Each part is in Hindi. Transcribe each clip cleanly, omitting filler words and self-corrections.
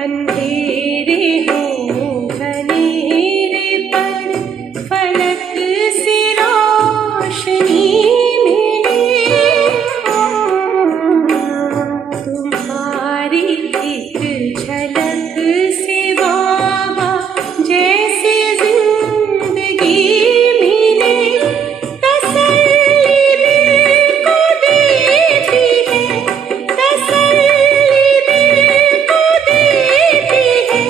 अंधेरे हो घनेरे पर फलक से रोशनी मिले, तुम्हारी एक झलक से बाबा जैसे जिंदगी मिले। तसल्ली दिल को देती है, तसल्ली दिल को देती है,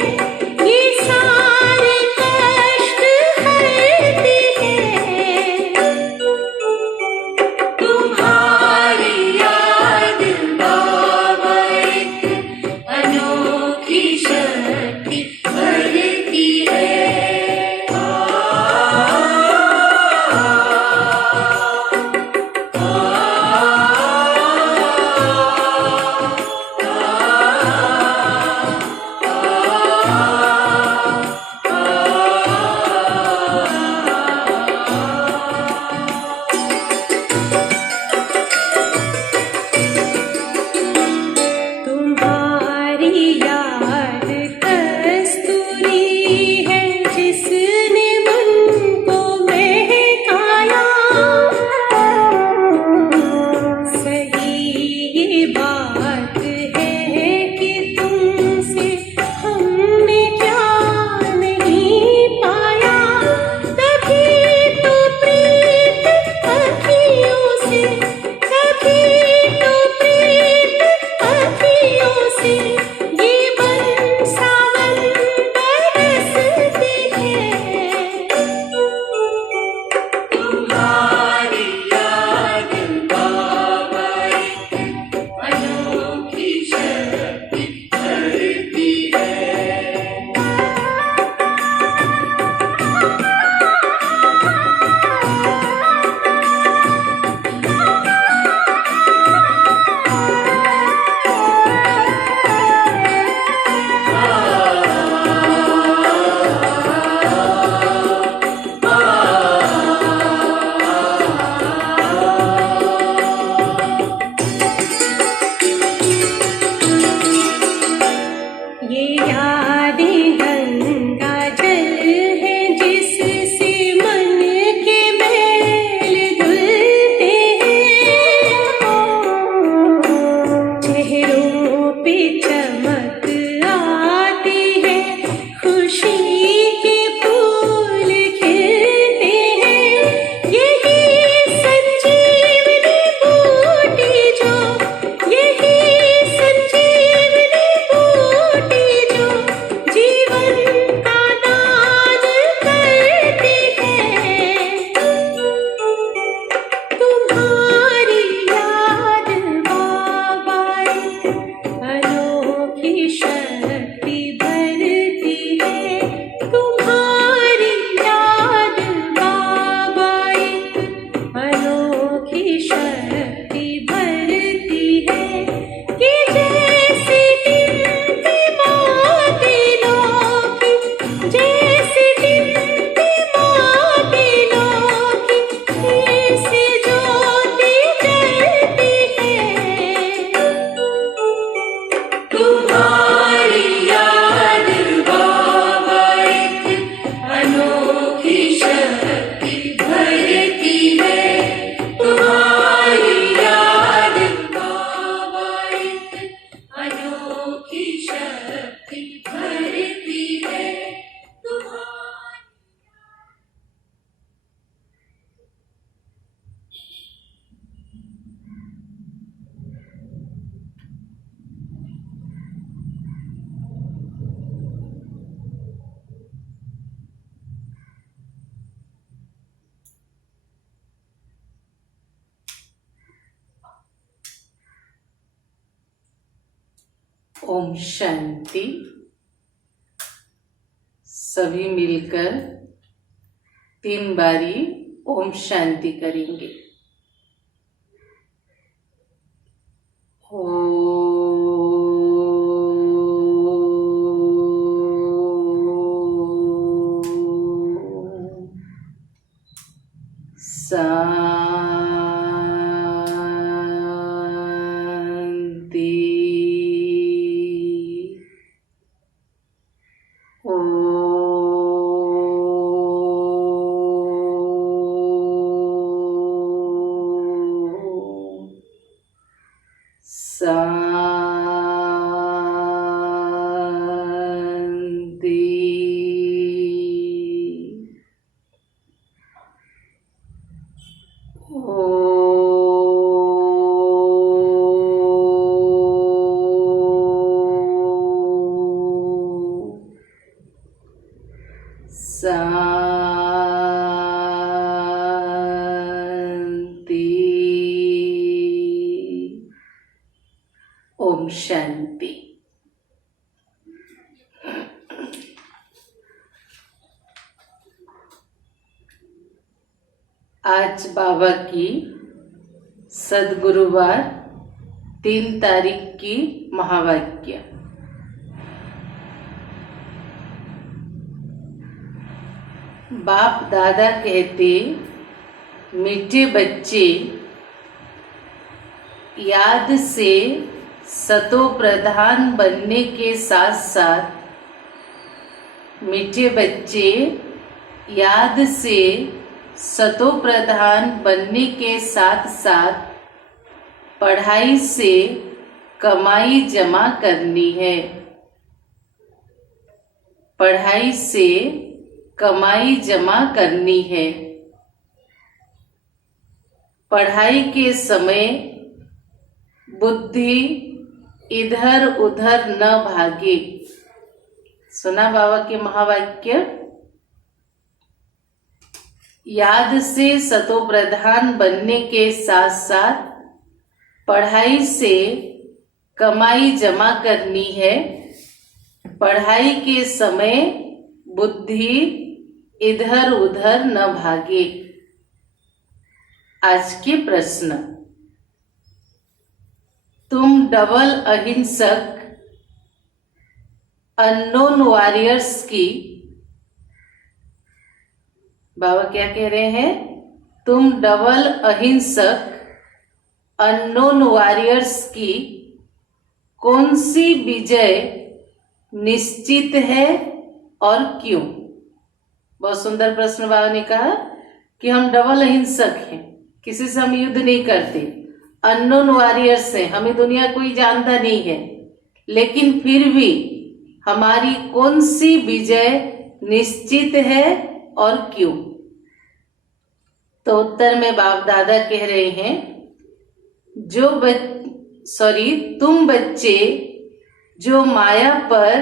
ये सारे कष्ट हरती है। तुम्हारी याद बाबा एक अनोखी शक्ति भरती है। तुम्हारी याद कस्तूरी है जिसने मन को महकाया। सही ये बात है कि तुमसे हमने क्या नहीं पाया। तभी तो प्रीत अखियों से, तभी तो प्रीत अखियों से जीवन सावन बरसती है। तुम्हारी याद बाबा एक अनोखी शक्ति भरती है। ये यादें गंगा जल है जिससे मन के मैल धुलते हैं। चेहरों पे चमक आती है, खुशी के फूल खिलते हैं। यही संजीवनी बूटी जो, यही संजीवनी बूटी जो जीवन का दान करती है। तुम्हारी याद बाबा एक अनोखी शक्ति भरती है। तुम्हारी याद बाबा एक अनोखी शक्ति भरती है। कि जैसे टिमटिमाते दिलों की, जैसे टिमटिमाते दिलों की ऐसे ज्योति जलती है। तुम्हारी याद बाबा एक अनोखी शक्ति भरती है। तुम्हारी याद बाबा एक अनोखी शक्ति भरती है। तुम्हारी ओम शांति। सभी मिलकर 3 बारी ओम शांति करेंगे। शांति। आज बाबा की सद्गुरुवार 3 तारीख की महावाक्य। बाप दादा कहते, मीठे बच्चे, याद से सतो प्रधान बनने के साथ साथ, मीठे बच्चे याद से सतो प्रधान बनने के साथ साथ पढ़ाई से कमाई जमा करनी है। पढ़ाई से कमाई जमा करनी है। पढ़ाई के समय बुद्धि इधर उधर न भागे। सुना बाबा के महावाक्य। याद से सतो प्रधान बनने के साथ साथ पढ़ाई से कमाई जमा करनी है। पढ़ाई के समय बुद्धि इधर उधर न भागे। आज के प्रश्न। तुम डबल अहिंसक अननोन वॉरियर्स की, बाबा क्या कह रहे हैं? तुम डबल अहिंसक अननोन वॉरियर्स की कौन सी विजय निश्चित है और क्यों? बहुत सुंदर प्रश्न बाबा ने कहा कि हम डबल अहिंसक हैं, किसी से हम युद्ध नहीं करते, अननोन वॉरियर्स हैं, हमें दुनिया कोई जानता नहीं है, लेकिन फिर भी हमारी कौन सी विजय निश्चित है और क्यों? तो उत्तर में बाप दादा कह रहे हैं, तुम बच्चे जो माया पर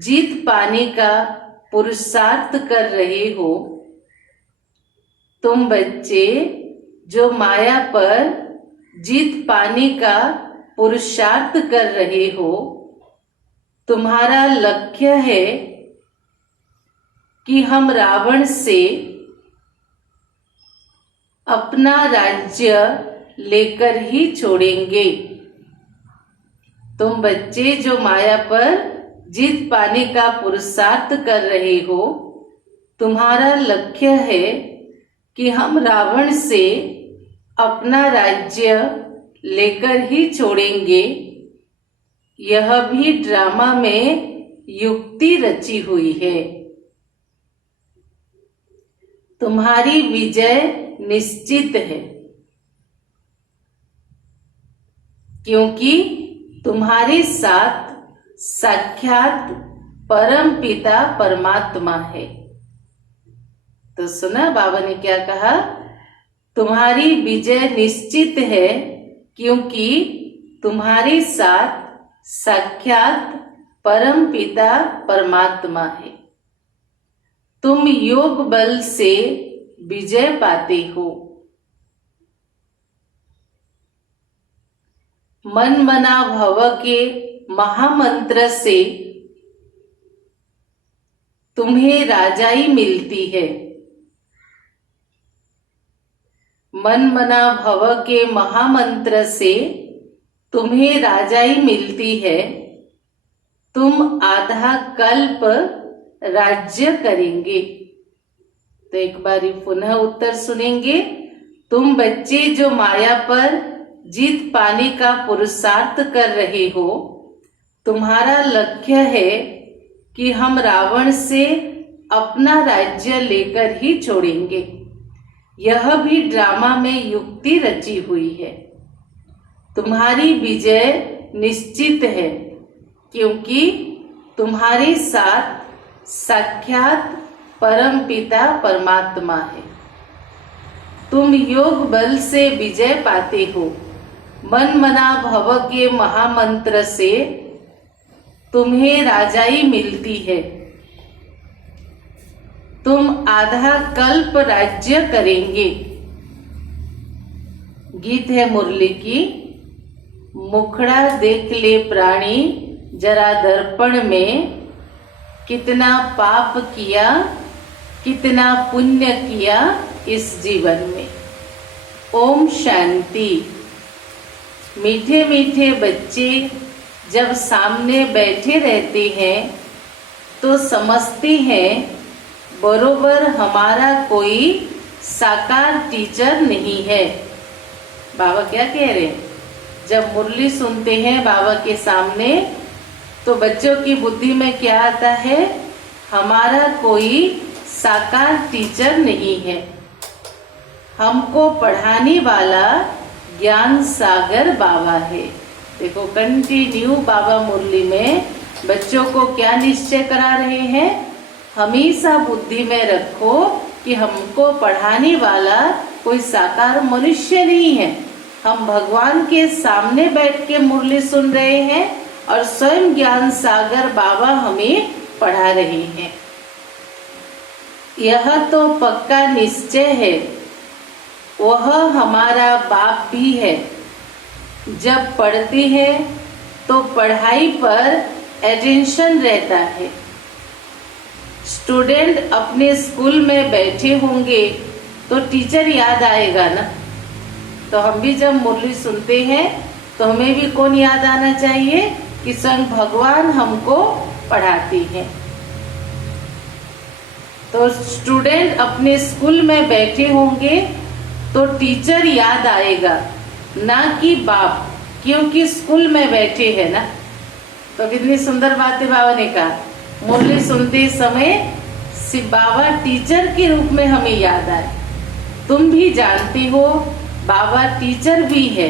जीत पाने का पुरुषार्थ कर रहे हो, तुम बच्चे जो माया पर जीत पाने का पुरुषार्थ कर रहे हो, तुम्हारा लक्ष्य है कि हम रावण से अपना राज्य लेकर ही छोड़ेंगे। तुम बच्चे जो माया पर जीत पाने का पुरुषार्थ कर रहे हो, तुम्हारा लक्ष्य है कि हम रावण से अपना राज्य लेकर ही छोड़ेंगे। यह भी ड्रामा में युक्ति रची हुई है। तुम्हारी विजय निश्चित है, क्योंकि तुम्हारे साथ साक्षात परम पिता परमात्मा है। तो सुना बाबा ने क्या कहा? तुम्हारी विजय निश्चित है क्योंकि तुम्हारे साथ साक्षात परम पिता परमात्मा है। तुम योग बल से विजय पाते हो। मन मना भव के महामंत्र से तुम्हें राजाई मिलती है। मन मना भव के महामंत्र से तुम्हें राजाई मिलती है। तुम आधा कल्प राज्य करेंगे। तो एक बारी पुनः उत्तर सुनेंगे। तुम बच्चे जो माया पर जीत पाने का पुरुषार्थ कर रहे हो, तुम्हारा लक्ष्य है कि हम रावण से अपना राज्य लेकर ही छोड़ेंगे। यह भी ड्रामा में युक्ति रची हुई है। तुम्हारी विजय निश्चित है क्योंकि तुम्हारे साथ साक्षात परम पिता परमात्मा है। तुम योग बल से विजय पाते हो। मन मना भव के महामंत्र से तुम्हें राजाई मिलती है। तुम आधा कल्प राज्य करेंगे। गीत है मुरली की। मुखड़ा देख ले प्राणी जरा दर्पण में, कितना पाप किया कितना पुण्य किया इस जीवन में। ओम शांति। मीठे मीठे बच्चे जब सामने बैठे रहते हैं तो समझते हैं बरोबर हमारा कोई साकार टीचर नहीं है। बाबा क्या कह रहे हैं? जब मुरली सुनते हैं बाबा के सामने तो बच्चों की बुद्धि में क्या आता है? हमारा कोई साकार टीचर नहीं है, हमको पढ़ाने वाला ज्ञान सागर बाबा है। देखो कंटिन्यू बाबा मुरली में बच्चों को क्या निश्चय करा रहे हैं? हमेशा बुद्धि में रखो कि हमको पढ़ाने वाला कोई साकार मनुष्य नहीं है, हम भगवान के सामने बैठ के मुरली सुन रहे हैं और स्वयं ज्ञान सागर बाबा हमें पढ़ा रहे हैं। यह तो पक्का निश्चय है, वह हमारा बाप भी है। जब पढ़ते हैं तो पढ़ाई पर अटेंशन रहता है। स्टूडेंट अपने स्कूल में बैठे होंगे तो टीचर याद आएगा ना। तो हम भी जब मुरली सुनते हैं तो हमें भी कौन याद आना चाहिए? कि स्वयं भगवान हमको पढ़ाते हैं। तो स्टूडेंट अपने स्कूल में बैठे होंगे तो टीचर याद आएगा, ना कि बाप, क्योंकि स्कूल में बैठे हैं ना। तो कितनी सुंदर बातें बाबा ने कहा। मुरली सुनते समय सिर्फ बाबा टीचर के रूप में हमें याद आए। तुम भी जानते हो बाबा टीचर भी है,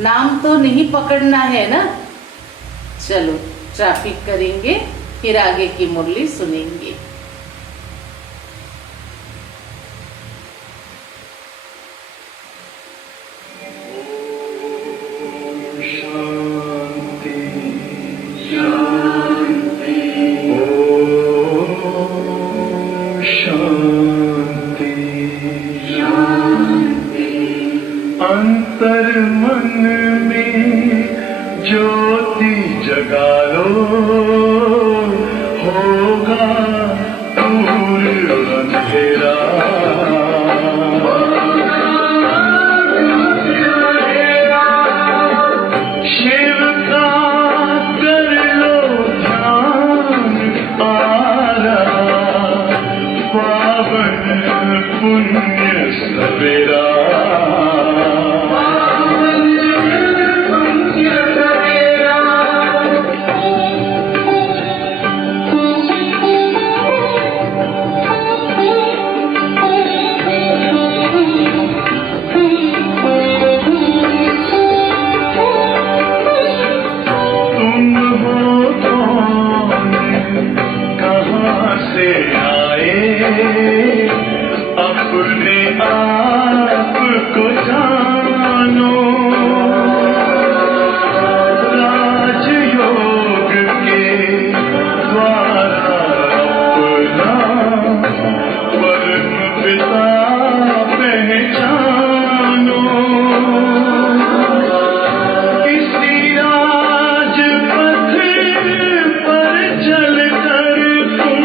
नाम तो नहीं पकड़ना है ना। चलो ट्रैफिक करेंगे, फिर आगे की मुरली सुनेंगे। अंतर मन में ज्योति जगा लो, होगा दूर अंधेरा। शिव का कर लो ध्यान, आरा पावन पुण्य सवेरा। अपने आप को जानो, राजयोग के द्वारा अपना परम पिता पहचानो। इसी राजपथ पर चलकर तुम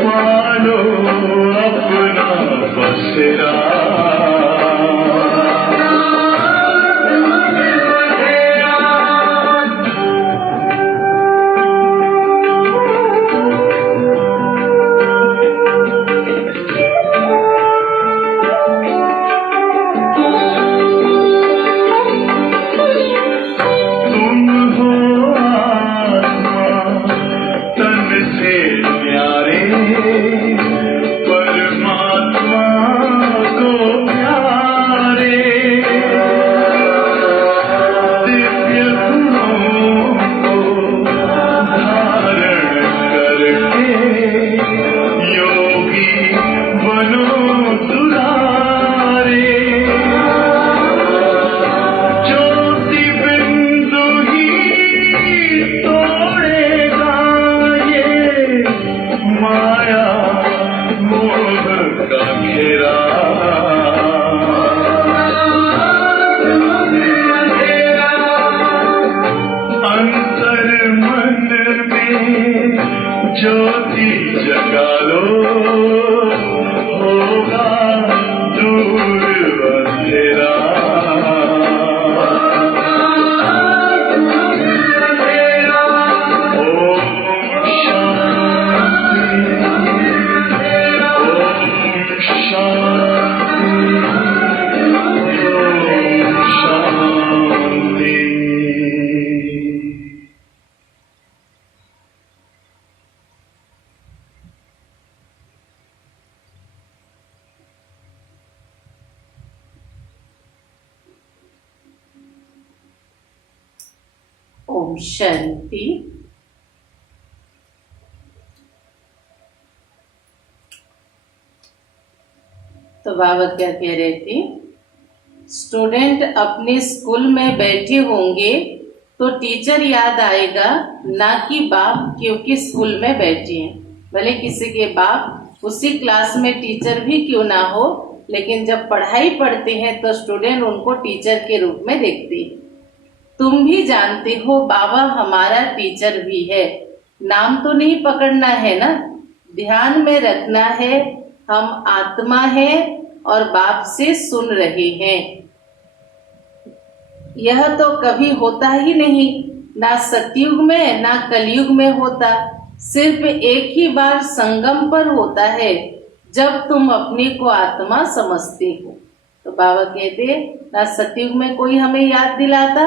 पालो अपना बसेरा। तुम हो आत्मा तन से प्यारे, परमात्मा को प्यारे। दिव्य गुणों को धारण करके योगी बनो दुलारे। ज्योति बिंदु ही तोड़ेगा ये माया मोह का घेरा। अंतर मन में ज्योति जगा लो, होगा दूर ओम शांति। तो बाबा क्या कह रहे थे, स्टूडेंट अपने स्कूल में बैठे होंगे तो टीचर याद आएगा, ना कि बाप, क्योंकि स्कूल में बैठे हैं। भले किसी के बाप उसी क्लास में टीचर भी क्यों ना हो, लेकिन जब पढ़ाई पढ़ते हैं तो स्टूडेंट उनको टीचर के रूप में देखते हैं। तुम भी जानते हो बाबा हमारा टीचर भी है। नाम तो नहीं पकड़ना है ना, ध्यान में रखना है हम आत्मा है और बाप से सुन रहे हैं। यह तो कभी होता ही नहीं, ना सतयुग में ना कलयुग में होता। सिर्फ एक ही बार संगम पर होता है, जब तुम अपने को आत्मा समझते हो। तो बाबा कहते, ना सतयुग में कोई हमें याद दिलाता,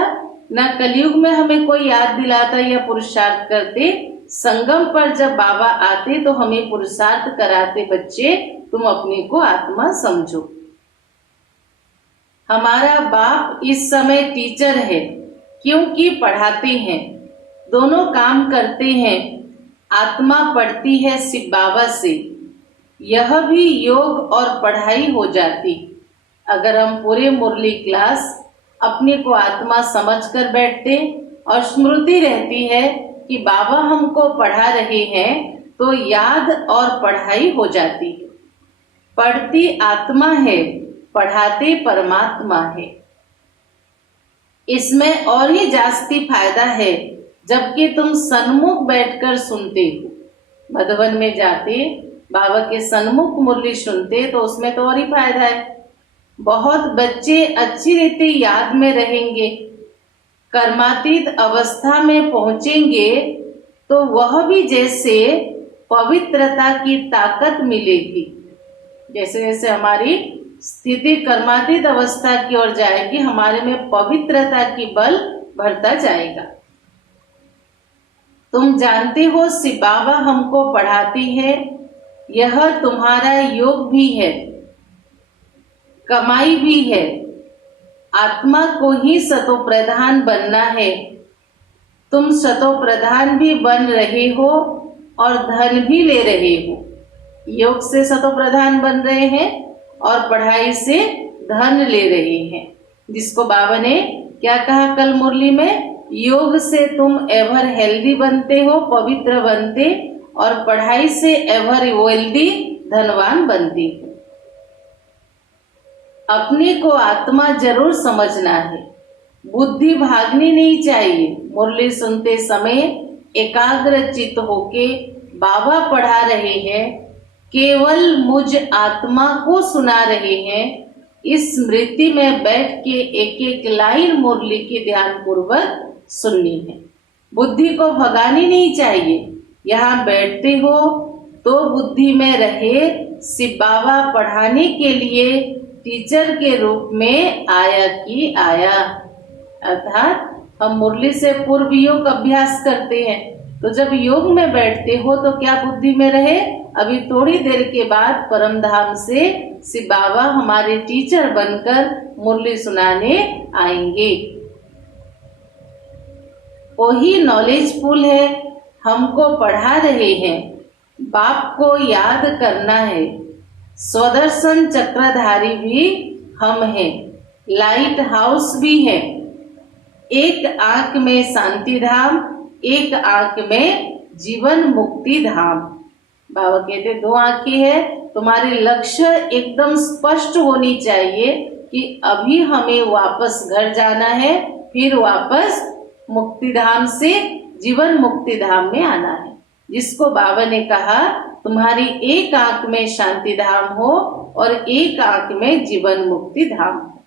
ना कलयुग में हमें कोई याद दिलाता या पुरुषार्थ करते। संगम पर जब बाबा आते तो हमें पुरुषार्थ कराते, बच्चे तुम अपने को आत्मा समझो। हमारा बाप इस समय टीचर है, क्योंकि पढ़ाते हैं, दोनों काम करते हैं। आत्मा पढ़ती है शिव बाबा से, यह भी योग और पढ़ाई हो जाती। अगर हम पूरे मुरली क्लास अपने को आत्मा समझकर बैठते और स्मृति रहती है कि बाबा हमको पढ़ा रहे हैं, तो याद और पढ़ाई हो जाती है। पढ़ती आत्मा है, पढ़ाते परमात्मा है। इसमें और ही जास्ती फायदा है, जबकि तुम सन्मुख बैठकर सुनते हो। मधुबन में जाते बाबा के सन्मुख मुरली सुनते तो उसमें तो और ही फायदा है। बहुत बच्चे अच्छी रीति याद में रहेंगे। कर्मातीत अवस्था में पहुंचेंगे तो वह भी जैसे पवित्रता की ताकत मिलेगी। जैसे जैसे हमारी स्थिति कर्मातीत अवस्था की ओर जाएगी, हमारे में पवित्रता की बल बढ़ता जाएगा। तुम जानते हो शिव बाबा हमको पढ़ाती है, यह तुम्हारा योग भी है, कमाई भी है। आत्मा को ही सतो प्रधान बनना है। तुम सतो प्रधान भी बन रहे हो और धन भी ले रहे हो। योग से सतो प्रधान बन रहे हैं और पढ़ाई से धन ले रहे हैं। जिसको बाबा ने क्या कहा कल मुरली में, योग से तुम एवर हेल्दी बनते हो, पवित्र बनते, और पढ़ाई से एवर वेल्दी, धनवान बनते हो। अपने को आत्मा जरूर समझना है, बुद्धि भागनी नहीं चाहिए। मुरली सुनते समय एकाग्र चित्त होके बाबा पढ़ा रहे हैं, केवल मुझ आत्मा को सुना रहे हैं। इस स्मृति में बैठ के एक एक लाइन मुरली की ध्यान पूर्वक सुननी है। बुद्धि को भगानी नहीं चाहिए। यहाँ बैठते हो तो बुद्धि में रहे शिव बाबा पढ़ाने के लिए टीचर के रूप में आया कि आया। अर्थात हम मुरली से पूर्व योग अभ्यास करते हैं, तो जब योग में बैठते हो तो क्या बुद्धि में रहे, अभी थोड़ी देर के बाद परम धाम से शिव बाबा हमारे टीचर बनकर मुरली सुनाने आएंगे। वही नॉलेजफुल है, हमको पढ़ा रहे हैं। बाप को याद करना है। स्वदर्शन चक्रधारी भी हम हैं, लाइट हाउस भी है। एक आंख में शांति धाम, एक आंख में जीवन मुक्ति धाम। बाबा कहते दो आंखें है, तुम्हारे लक्ष्य एकदम स्पष्ट होनी चाहिए कि अभी हमें वापस घर जाना है, फिर वापस मुक्ति धाम से जीवन मुक्ति धाम में आना है। जिसको बाबा ने कहा तुम्हारी एक आंख में शांति धाम हो और एक आंख में जीवन मुक्ति धाम हो।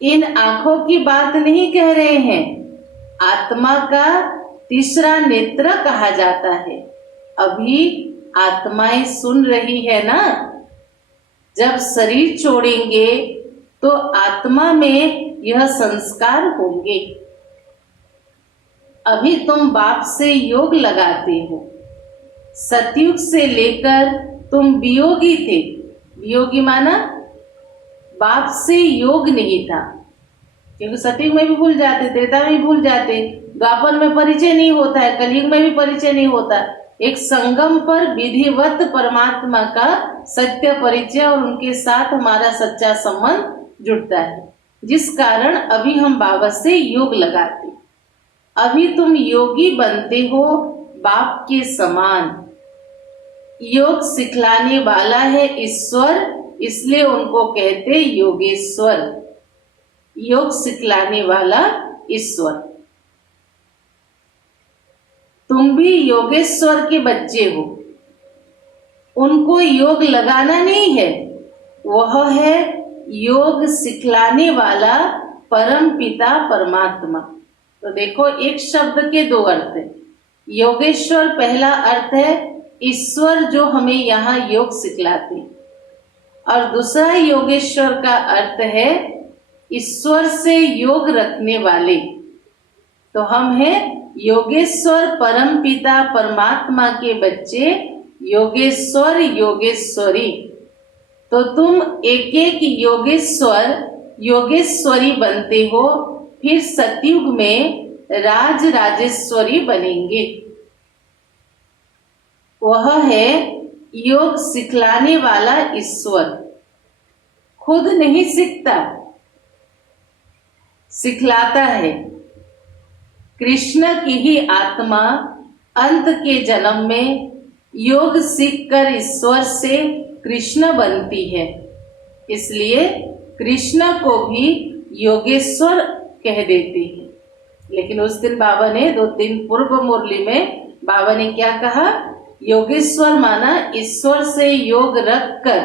इन आंखों की बात नहीं कह रहे हैं, आत्मा का तीसरा नेत्र कहा जाता है। अभी आत्माएं सुन रही है ना, जब शरीर छोड़ेंगे तो आत्मा में यह संस्कार होंगे। अभी तुम बाप से योग लगाते हो। सतयुग से लेकर तुम वियोगी थे। वियोगी माना बाप से योग नहीं था। क्योंकि सतयुग में भी भूल जाते, त्रेता में भी भूल जाते, द्वापर में परिचय नहीं होता है, कलयुग में भी परिचय नहीं होता। एक संगम पर विधिवत परमात्मा का सत्य परिचय और उनके साथ हमारा सच्चा संबंध जुड़ता है, जिस कारण अभी हम बाबा से योग लगाते। अभी तुम योगी बनते हो बाप के समान। योग सिखलाने वाला है ईश्वर, इसलिए उनको कहते योगेश्वर। योग सिखलाने वाला ईश्वर। तुम भी योगेश्वर के बच्चे हो। उनको योग लगाना नहीं है, वह है योग सिखलाने वाला परम पिता परमात्मा। तो देखो, एक शब्द के दो अर्थ है। योगेश्वर पहला अर्थ है ईश्वर जो हमें यहाँ योग सिखलाते, और दूसरा योगेश्वर का अर्थ है ईश्वर से योग रखने वाले। तो हम हैं योगेश्वर परम पिता परमात्मा के बच्चे, योगेश्वर योगेश्वरी। तो तुम एक एक योगेश्वर योगेश्वरी बनते हो, फिर सतयुग में राज राजेश्वरी बनेंगे। वह है योग सिखलाने वाला ईश्वर। खुद नहीं सीखता, सिखलाता है। कृष्ण की ही आत्मा अंत के जन्म में योग सीखकर ईश्वर से कृष्ण बनती है, इसलिए कृष्ण को भी योगेश्वर कह देती है। लेकिन उस दिन बाबा ने 2 दिन पूर्व मुरली में बाबा ने क्या कहा? योगेश्वर माना ईश्वर से योग रखकर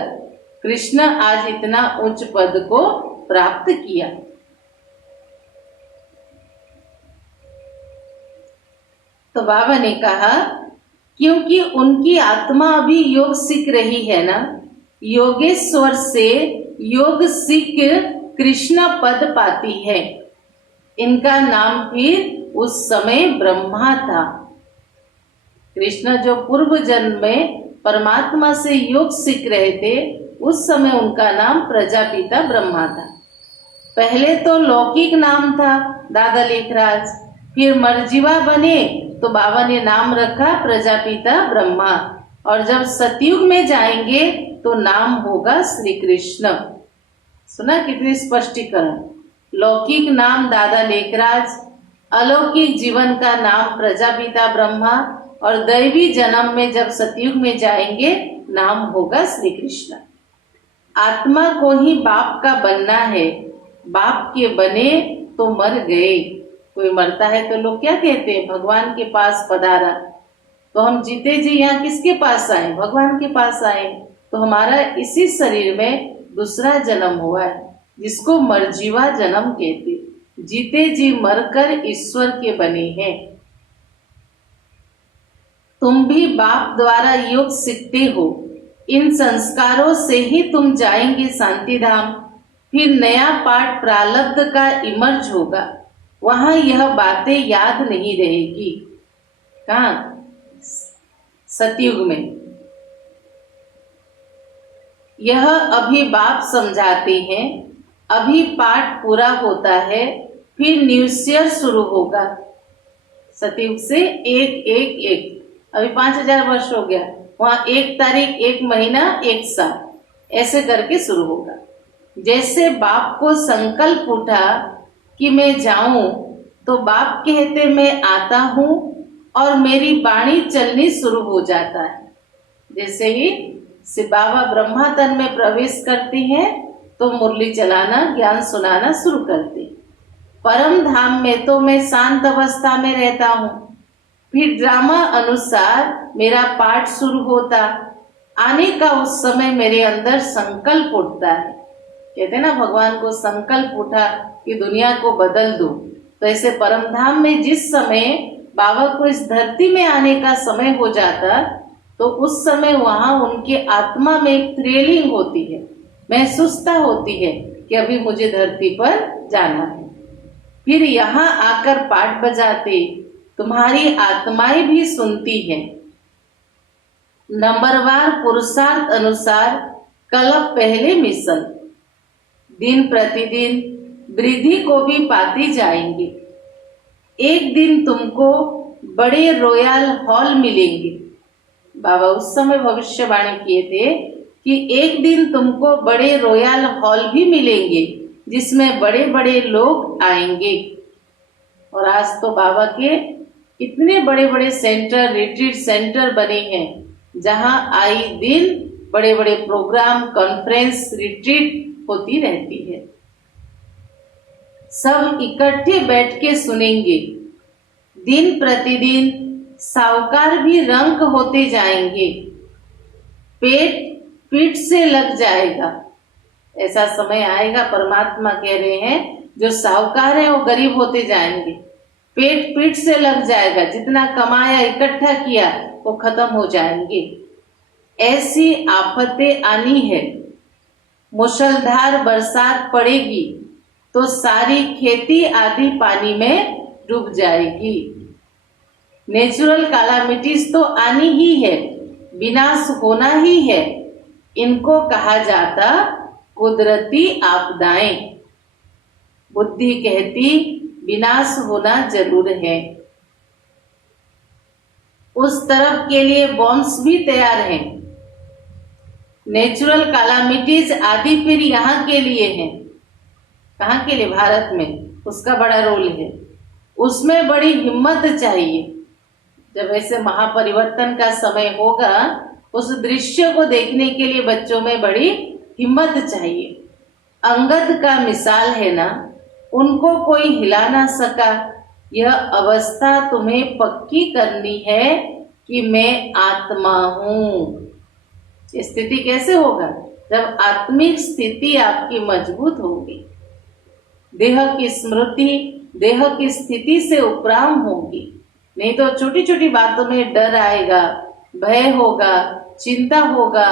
कृष्ण आज इतना उच्च पद को प्राप्त किया। तो बाबा ने कहा क्योंकि उनकी आत्मा अभी योग सीख रही है ना, योगेश्वर से योग सीख कृष्ण पद पाती है। इनका नाम फिर उस समय ब्रह्मा था। कृष्ण जो पूर्व जन्म में परमात्मा से योग सीख रहे थे, उस समय उनका नाम प्रजापिता ब्रह्मा था। पहले तो लौकिक नाम था दादा लेखराज, फिर मरजीवा बने तो बाबा ने नाम रखा प्रजापिता ब्रह्मा, और जब सतयुग में जाएंगे तो नाम होगा श्री कृष्ण। सुना कितनी स्पष्टीकरण। लौकिक नाम दादा लेखराज, अलौकिक जीवन का नाम प्रजापिता ब्रह्मा, और दैवी जन्म में जब सतयुग में जाएंगे नाम होगा श्री कृष्ण। आत्मा को ही बाप का बनना है, बाप के बने तो मर गए। कोई मरता है तो लोग क्या कहते हैं? भगवान के पास पधारा। तो हम जीते जी यहाँ किसके पास आए? भगवान के पास आए। तो हमारा इसी शरीर में दूसरा जन्म हुआ है, जिसको मरजीवा जन्म कहते। जीते जी मरकर ईश्वर के बने हैं। तुम भी बाप द्वारा योग सीखते हो। इन संस्कारों से ही तुम जाएंगे शांति धाम। फिर नया पाठ प्रारब्ध का इमर्ज होगा, वहां यह बातें याद नहीं रहेगी। कहाँ? सतयुग में। यह अभी बाप समझाते हैं। अभी पाठ पूरा होता है, फिर न्यूसियर शुरू होगा। सतयुग से एक अभी 5000 वर्ष हो गया, वहां 1 तारीख 1 महीना 1 साल ऐसे करके शुरू होगा। जैसे बाप को संकल्प उठा कि मैं जाऊं, तो बाप कहते मैं आता हूं और मेरी वाणी चलनी शुरू हो जाता है। जैसे ही शिव बाबा ब्रह्मा तन में प्रवेश करते हैं तो मुरली चलाना, ज्ञान सुनाना शुरू करते। परम धाम में तो मैं शांत अवस्था में रहता हूँ। फिर ड्रामा अनुसार मेरा पाठ शुरू होता। आने का उस समय मेरे अंदर संकल्प उठता है। कहते ना, भगवान को संकल्प उठा कि दुनिया को बदल दो। तो ऐसे परम धाम में जिस समय बाबा को इस धरती में आने का समय हो जाता, तो उस समय वहां उनके आत्मा में एक थ्रिलिंग होती है, महसूसता होती है कि अभी मुझे धरती पर जाना है। फिर यहाँ आकर पाठ बजाते, तुम्हारी आत्माएं भी सुनती हैं। नंबरवार पुरुषार्थ अनुसार कल पहले मिशन, दिन प्रतिदिन वृद्धि को भी पाते जाएंगे। एक दिन तुमको बड़े रॉयल हॉल मिलेंगे। बाबा उस समय भविष्यवाणी किए थे कि एक दिन तुमको बड़े रॉयल हॉल भी मिलेंगे जिसमें बड़े बड़े लोग आएंगे। और आज तो बाबा के इतने बड़े बड़े सेंटर, रिट्रीट सेंटर बने हैं जहां आए दिन बड़े बड़े प्रोग्राम, कॉन्फ्रेंस, रिट्रीट होती रहती है। सब इकट्ठे बैठ के सुनेंगे। दिन प्रतिदिन साहूकार भी रंक होते जाएंगे। पेट पीठ से लग जाएगा। ऐसा समय आएगा, परमात्मा कह रहे हैं, जो साहूकार हैं वो गरीब होते जाएंगे। पेट पीठ से लग जाएगा। जितना कमाया, इकट्ठा किया, वो खत्म हो जाएंगे। ऐसी आफतें आनी है। मूसलाधार बरसात पड़ेगी तो सारी खेती आदि पानी में डूब जाएगी। नेचुरल कैलामिटीज तो आनी ही है, विनाश होना ही है। इनको कहा जाता कुदरती आपदाएं। बुद्धि कहती विनाश होना जरूर है। उस तरफ के लिए बॉम्ब्स भी तैयार हैं। नेचुरल कैलामिटीज आदि फिर यहाँ के लिए हैं। कहाँ के लिए? भारत में उसका बड़ा रोल है। उसमें बड़ी हिम्मत चाहिए। जब ऐसे महापरिवर्तन का समय होगा, उस दृश्य को देखने के लिए बच्चों में बड़ी हिम्मत चाहिए। अंगद का मिसाल है ना, उनको कोई हिला ना सका। यह अवस्था तुम्हें पक्की करनी है कि मैं आत्मा हूँ। स्थिति कैसे होगा? जब आत्मिक स्थिति आपकी मजबूत होगी, देह की स्मृति, देह की स्थिति से उपराम होगी। नहीं तो छोटी छोटी बातों में डर आएगा, भय होगा, चिंता होगा,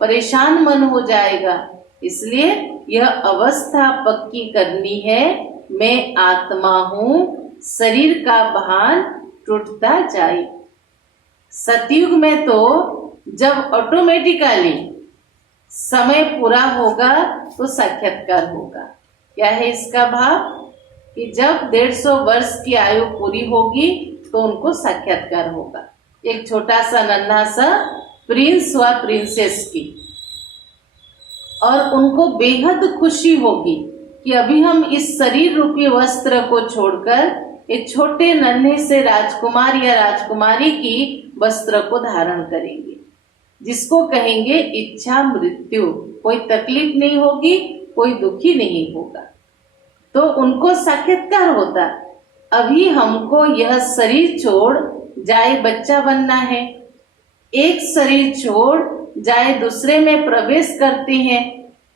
परेशान मन हो जाएगा। इसलिए यह अवस्था पक्की करनी है, मैं आत्मा हूँ। शरीर का भान टूटता जाए। सतयुग में तो जब ऑटोमेटिकली समय पूरा होगा तो साक्षात्कार होगा। क्या है इसका भाव? कि जब 150 वर्ष की आयु पूरी होगी तो उनको साक्षात्कार होगा। एक छोटा सा नन्हा सा प्रिंस व प्रिंसेस की, और उनको बेहद खुशी होगी कि अभी हम इस शरीर रूपी वस्त्र को छोड़कर एक छोटे नन्हे से राजकुमार या राजकुमारी की वस्त्र को धारण करेंगे, जिसको कहेंगे इच्छा मृत्यु। कोई तकलीफ नहीं होगी, कोई दुखी नहीं होगा। तो उनको साक्षात्कार होता। अभी हमको यह शरीर छोड़ जाए बच्चा बनना है। एक शरीर छोड़ जाए दूसरे में प्रवेश करते हैं।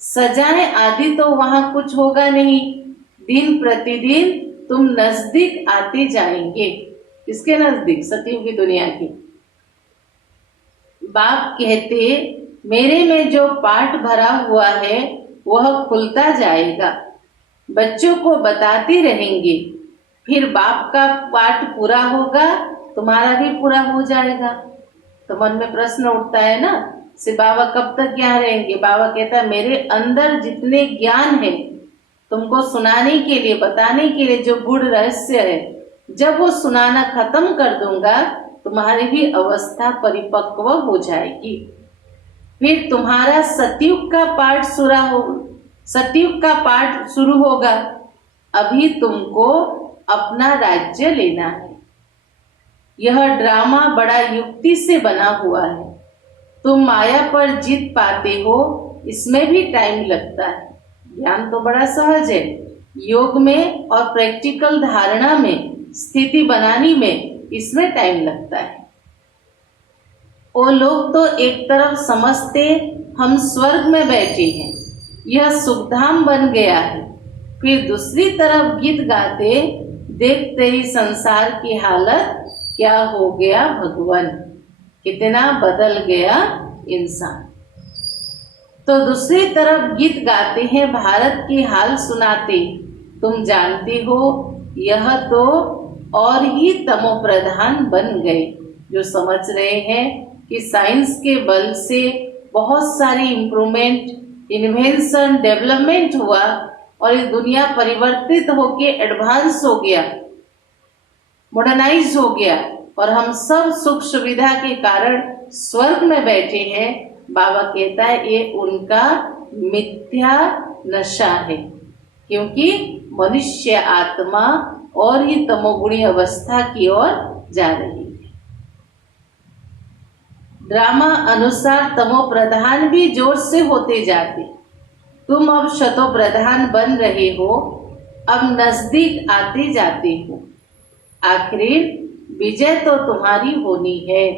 सजाएं आदि तो वहां कुछ होगा नहीं। दिन प्रतिदिन तुम नजदीक आते जाएंगे। किसके नजदीक? सतयुग की दुनिया की। बाप कहते मेरे में जो पाठ भरा हुआ है वह खुलता जाएगा। बच्चों को बताते रहेंगे, फिर बाप का पाठ पूरा होगा, तुम्हारा भी पूरा हो जाएगा। तो मन में प्रश्न उठता है ना, से बाबा कब तक यहाँ रहेंगे? बाबा कहता है मेरे अंदर जितने ज्ञान है तुमको सुनाने के लिए, बताने के लिए, जो गूढ़ रहस्य है, जब वो सुनाना खत्म कर दूंगा तुम्हारी भी अवस्था परिपक्व हो जाएगी। फिर तुम्हारा सतयुग का पाठ शुरू होगा। अभी तुमको अपना राज्य लेना है। यह ड्रामा बड़ा युक्ति से बना हुआ है। तुम माया पर जीत पाते हो, इसमें भी टाइम लगता है। ज्ञान तो बड़ा सहज है, योग में और प्रैक्टिकल धारणा में, स्थिति बनाने में इसमें टाइम लगता है। वो लोग तो एक तरफ समझते हम स्वर्ग में बैठे हैं, यह सुखधाम बन गया है, फिर दूसरी तरफ गीत गाते देख तेरी संसार की हालत क्या हो गया भगवान, कितना बदल गया इंसान। तो दूसरी तरफ गीत गाते हैं, भारत की हाल सुनाते, तुम जानते हो यह तो और ही तमो प्रधान बन गए। जो समझ रहे हैं कि साइंस के बल से बहुत सारी इम्प्रूवमेंट, इन्वेंशन, डेवलपमेंट हुआ और ये दुनिया परिवर्तित होके एडवांस हो गया, मॉडर्नाइज हो गया और हम सब सुख सुविधा के कारण स्वर्ग में बैठे हैं, बाबा कहता है ये उनका मिथ्या नशा है, क्योंकि मनुष्य आत्मा और ही तमोगुणी अवस्था की ओर जा रही है। ड्रामा अनुसार तमो प्रधान भी जोर से होते जाते, तुम अब शतो प्रधान बन रहे हो, अब नजदीक आते जाते हो, आखिर विजय तो तुम्हारी होनी है।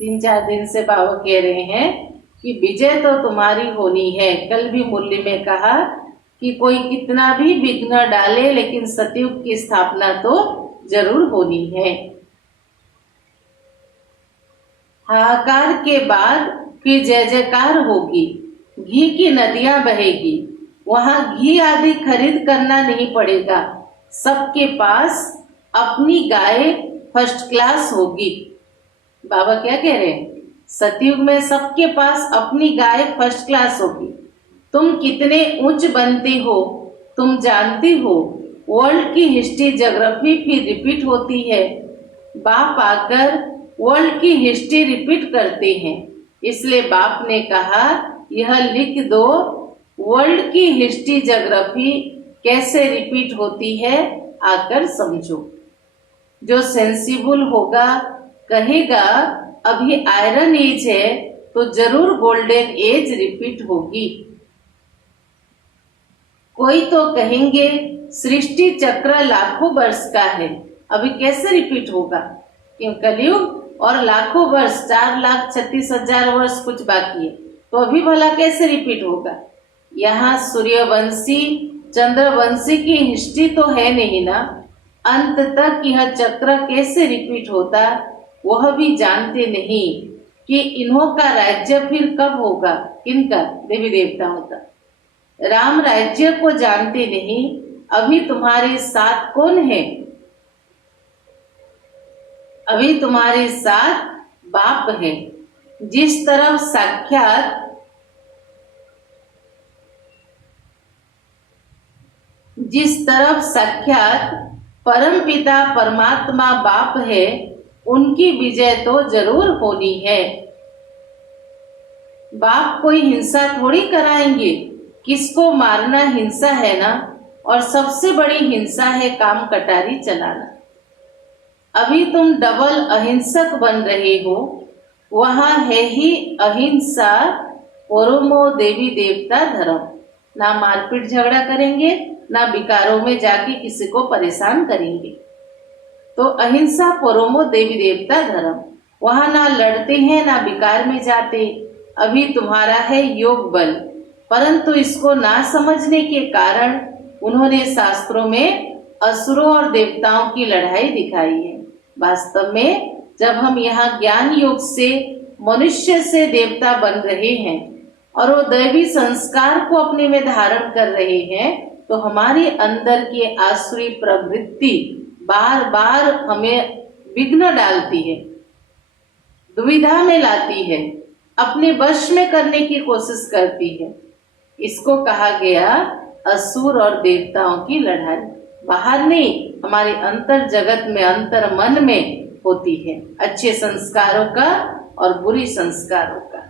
3-4 दिन से बाबा कह रहे हैं कि विजय तो तुम्हारी होनी है। कल भी मुरली में कहा कि कोई कितना भी विघ्न डाले लेकिन सतयुग की स्थापना तो जरूर होनी है। हाहाकार के बाद फिर जय जयकार होगी, घी की नदियां बहेगी, वहां घी आदि खरीद करना नहीं पड़ेगा, सबके पास अपनी गाय फर्स्ट क्लास होगी। बाबा क्या कह रहे हैं? सतयुग में सबके पास अपनी गाय फर्स्ट क्लास होगी। तुम कितने ऊंच बनते हो तुम जानते हो। वर्ल्ड की हिस्ट्री ज्योग्राफी फिर रिपीट होती है। बाप आकर वर्ल्ड की हिस्ट्री रिपीट करते हैं, इसलिए बाप ने कहा यह लिख दो, वर्ल्ड की हिस्ट्री ज्योग्राफी कैसे रिपीट होती है आकर समझो। जो सेंसिबल होगा कहेगा अभी आयरन एज है तो जरूर गोल्डन एज रिपीट होगी। कोई तो कहेंगे सृष्टि चक्र लाखों वर्ष का है, अभी कैसे रिपीट होगा? क्यों कलयुग और लाखों वर्ष 4,36,000 वर्ष कुछ बाकी है, तो अभी भला कैसे रिपीट होगा? यहाँ सूर्यवंशी चंद्रवंशी की हिस्ट्री तो है नहीं ना, अंत तक यह चक्र कैसे रिपीट होता वह भी जानते नहीं कि इन्हों का राज्य फिर कब होगा। किनका? देवी देवताओं का। राम राज्य को जानते नहीं। अभी तुम्हारे साथ कौन है? अभी तुम्हारे साथ बाप है। जिस तरफ साक्षात परम पिता परमात्मा बाप है, उनकी विजय तो जरूर होनी है। बाप कोई हिंसा थोड़ी कराएंगे, किसको मारना हिंसा है ना, और सबसे बड़ी हिंसा है काम कटारी चलाना। अभी तुम डबल अहिंसक बन रहे हो, वहां है ही अहिंसा परमो देवी देवता धर्म। ना मारपीट झगड़ा करेंगे, ना विकारों में जाके किसी को परेशान करेंगे। तो अहिंसा परमो देवी देवता धर्म, वहां ना लड़ते हैं ना विकार में जाते। अभी तुम्हारा है योग बल, परंतु इसको ना समझने के कारण उन्होंने शास्त्रों में असुरों और देवताओं की लड़ाई दिखाई है। वास्तव में जब हम यहाँ ज्ञान योग से मनुष्य से देवता बन रहे हैं और वो दैवी संस्कार को अपने में धारण कर रहे हैं, तो हमारे अंदर की आसुरी प्रवृत्ति बार बार हमें विघ्न डालती है, दुविधा में लाती है, अपने वश में करने की कोशिश करती है। इसको कहा गया असुर और देवताओं की लड़ाई। बाहर नहीं, हमारे अंतर जगत में, अंतर मन में होती है, अच्छे संस्कारों का और बुरी संस्कारों का।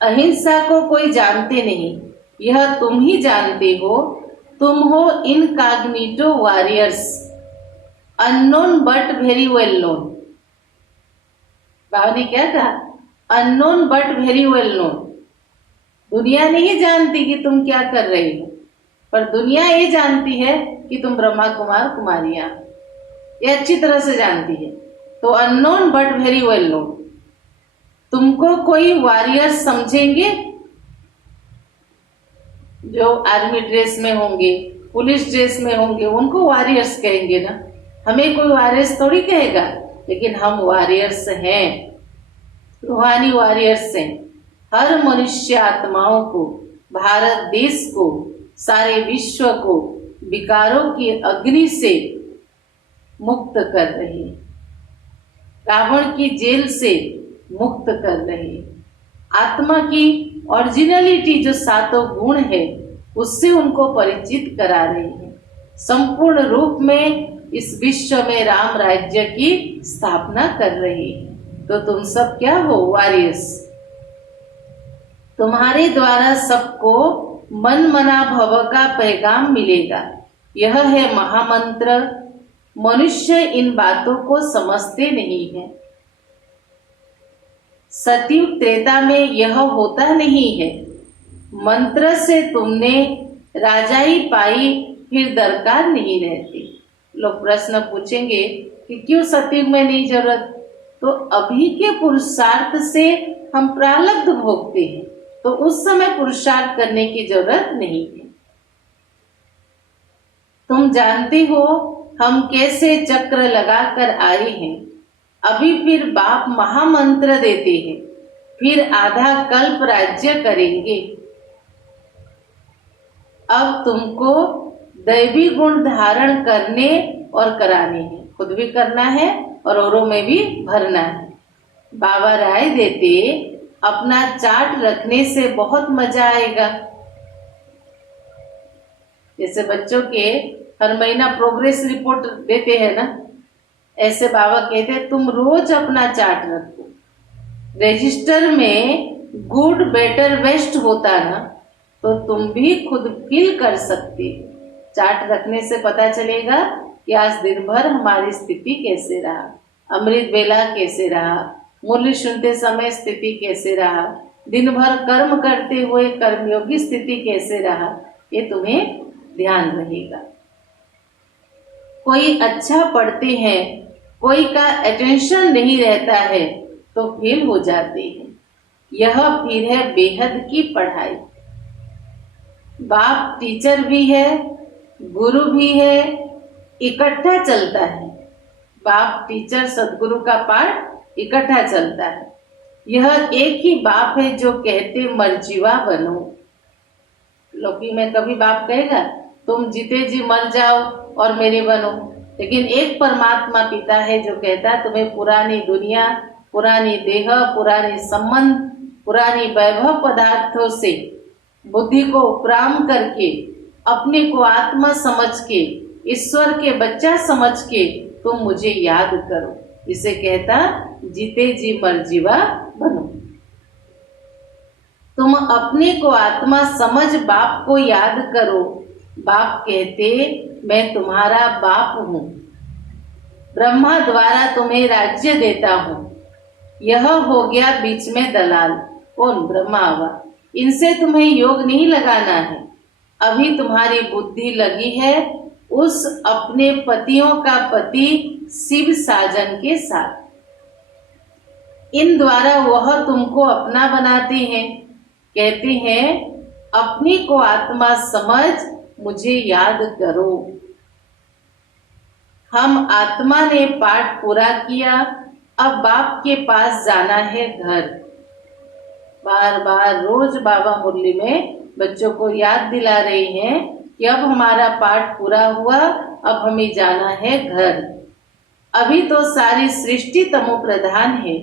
अहिंसा को कोई जानते नहीं, यह तुम ही जानते हो। तुम हो incognito warriors, unknown but very well known. बाबा ने क्या कहा? Unknown but very well known. दुनिया नहीं जानती कि तुम क्या कर रही हो, पर दुनिया ये जानती है कि तुम ब्रह्मा कुमार कुमारियां, ये अच्छी तरह से जानती है। तो unknown but very well known. तुमको कोई वॉरियर्स समझेंगे जो आर्मी ड्रेस में होंगे, पुलिस ड्रेस में होंगे, उनको वॉरियर्स कहेंगे ना। हमें कोई वॉरियर्स थोड़ी कहेगा, लेकिन हम वॉरियर्स हैं, रूहानी वॉरियर्स हैं। हर मनुष्य आत्माओं को, भारत देश को, सारे विश्व को विकारों की अग्नि से मुक्त कर रहे हैं, रावण की जेल से मुक्त कर रहे हैं। आत्मा की ओरिजिनलिटी जो 7 गुण है उससे उनको परिचित करा रहे हैं। संपूर्ण रूप में इस विश्व में राम राज्य की स्थापना कर रहे हैं। तो तुम सब क्या हो? वॉरियर्स। तुम्हारे द्वारा सबको मन मना भव का पैगाम मिलेगा। यह है महामंत्र। मनुष्य इन बातों को समझते नहीं है। सतयुग त्रेता में यह होता नहीं है। मंत्र से तुमने राजाई पाई, फिर दरकार नहीं रहती। लोग प्रश्न पूछेंगे कि क्यों सतयुग में नहीं जरूरत? तो अभी के पुरुषार्थ से हम प्रारब्ध भोगते हैं, तो उस समय पुरुषार्थ करने की जरूरत नहीं है। तुम जानते हो हम कैसे चक्र लगाकर आए हैं। अभी फिर बाप महामंत्र देते हैं, फिर आधा कल्प राज्य करेंगे। अब तुमको दैवी गुण धारण करने और कराने हैं। खुद भी करना है और औरों में भी भरना है। बाबा राय देते, अपना चार्ट रखने से बहुत मजा आएगा। जैसे बच्चों के हर महीना प्रोग्रेस रिपोर्ट देते हैं ना, ऐसे बाबा कहते तुम रोज अपना चार्ट रखो। रजिस्टर में गुड बेटर बेस्ट होता ना, तो तुम भी खुद फील कर सकते। चार्ट रखने से पता चलेगा कि आज दिन भर हमारी स्थिति कैसे रहा, अमृत बेला कैसे रहा, मूल्य सुनते समय स्थिति कैसे रहा, दिन भर कर्म करते हुए कर्मयोगी स्थिति कैसे रहा, ये तुम्हें ध्यान रहेगा। कोई अच्छा पढ़ते हैं, कोई का अटेंशन नहीं रहता है, तो फेल हो जाते हैं। यह फिर है बेहद की पढ़ाई। बाप टीचर भी है, गुरु भी है, इकट्ठा चलता है। बाप टीचर सदगुरु का पाठ इकट्ठा चलता है। यह एक ही बाप है जो कहते मरजीवा बनो। लौकी में कभी बाप कहेगा तुम जीते जी मर जाओ और मेरे बनो, लेकिन एक परमात्मा पिता है जो कहता तुम्हें पुरानी दुनिया, पुरानी देह, पुरानी संबंध, पुरानी वैभव पदार्थों से बुद्धि को उपराम करके, अपने को आत्मा समझ के, ईश्वर के बच्चा समझ के तुम मुझे याद करो। इसे कहता जीते जी मरजीवा बनो। तुम अपने को आत्मा समझ बाप को याद करो। बाप कहते मैं तुम्हारा बाप हूँ, ब्रह्मा द्वारा तुम्हें राज्य देता हूँ। यह हो गया बीच में दलाल। कौन? ब्रह्मा हुआ। इनसे तुम्हें योग नहीं लगाना है। अभी तुम्हारी बुद्धि लगी है उस अपने पतियों का पति शिव साजन के साथ। इन द्वारा वह तुमको अपना बनाते हैं। कहते हैं अपने को आत्मा समझ मुझे याद करो। हम आत्मा ने पाठ पूरा किया, अब बाप के पास जाना है घर। बार बार रोज बाबा मुरली में बच्चों को याद दिला रहे हैं कि अब हमारा पाठ पूरा हुआ, अब हमें जाना है घर। अभी तो सारी सृष्टि तमो प्रधान है,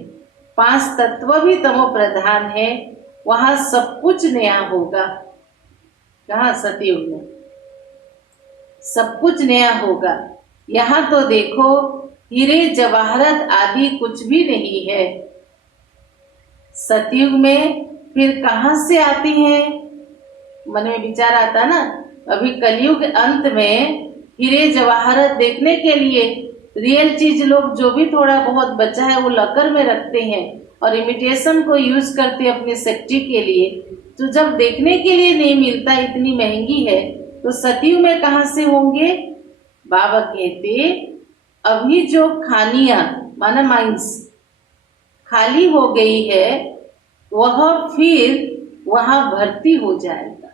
5 तत्व भी तमो प्रधान है। वहां सब कुछ नया होगा। कहाँ? सतयुग में सब कुछ नया होगा। यहाँ तो देखो हीरे जवाहरत आदि कुछ भी नहीं है। सतयुग में फिर कहाँ से आती है? मन में विचार आता ना, अभी कलयुग अंत में हीरे जवाहरत देखने के लिए रियल चीज लोग जो भी थोड़ा बहुत बचा है वो लकर में रखते हैं और इमिटेशन को यूज करते हैं अपनी सेफ्टी के लिए। तो जब देखने के लिए नहीं मिलता, इतनी महंगी है, तो सतयुग में कहाँ से होंगे? बाबा कहते अभी जो खानियां माना माइंस खाली हो गई है, वह फिर वहां भर्ती हो जाएगा।